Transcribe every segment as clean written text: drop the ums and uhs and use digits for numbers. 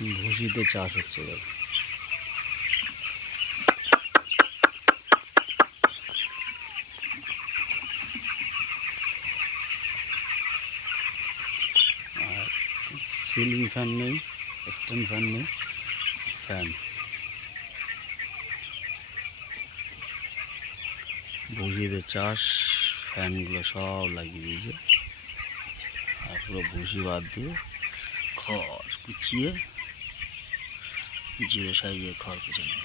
ভুসিতে চাষ হচ্ছে। আর ceiling fan নেই, স্ট্যান্ড ফ্যান নেই, ফ্যান ভুসিতে চাষ। ফ্যানগুলো সব লাগিয়ে দিয়েছে আর পুরো ভুসি বাদ দিয়ে খড় কুচিয়ে জিরো সাইজের খড় কুচানো।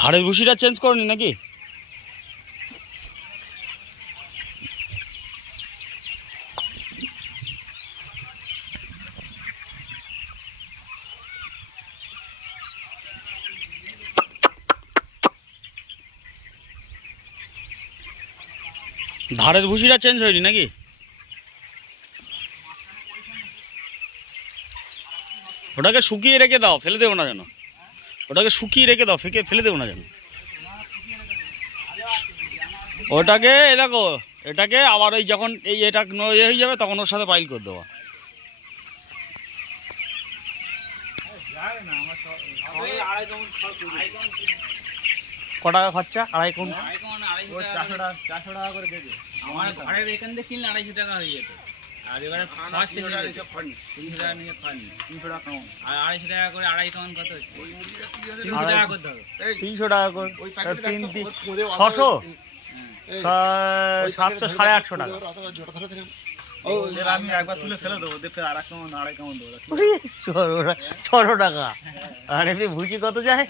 ধারের ভুসিটা চেঞ্জ করনি নাকি? ধারের ভুসিটা চেঞ্জ হয়নি নাকি? ওটাকে শুকিয়ে রেখে দাও, ফেলে দেবো না যেন। ওটাকে শুকিয়ে রেখে দাও, ফেলে দেবো না যেন। ওটাকে দেখো, এটাকে আবার ওই যখন এটা ইয়ে হয়ে যাবে তখন ওর সাথে পাইল করে দেওয়া। ক টাকা খরচা? 2.5 কোন? 400 টাকা করে দেবে। আমার ঘরের এখান থেকে কিনলে 250 টাকা হয়ে যেত। আর এবারে 300 টাকা নিয়ে ফান্ড 300 টাকা কম। আর 250 টাকা করে 2.5 কাউন্ট কত হচ্ছে? 300 টাকা করতে হবে। 300 টাকা করে 3 600 700 850 টাকা। আমি একবার তুলে ফেলে দেবো, ফের 2.5 কাউন্ট দেবো। 600 টাকা। আর এমনি ভুসি কত যায়?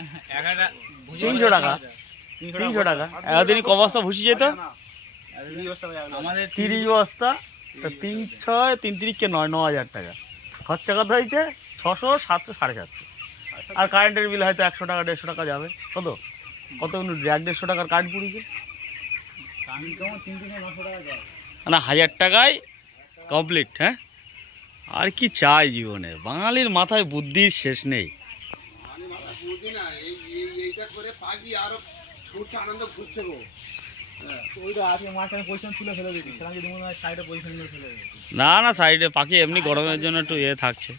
300 টাকা। 300 টাকা। এতদিনই ক বস্তা ভুসি যেত? আমাদের 30 বস্তা। তো 3 6 3 3 কে 9,000 টাকা খরচা। কত হয়েছে? 600 700 750। আর কারেন্টের বিল হয়তো 100 টাকা 150 টাকা যাবে। কত 150 টাকার কারেন্ট পুড়িয়েছে। না 1000 টাকায় কমপ্লিট। হ্যাঁ, আর কি চাই জীবনে? বাঙালির মাথায় বুদ্ধির শেষ নেই। না না, সাইডে পাখি এমনি গরমের জন্য একটু থাকছে।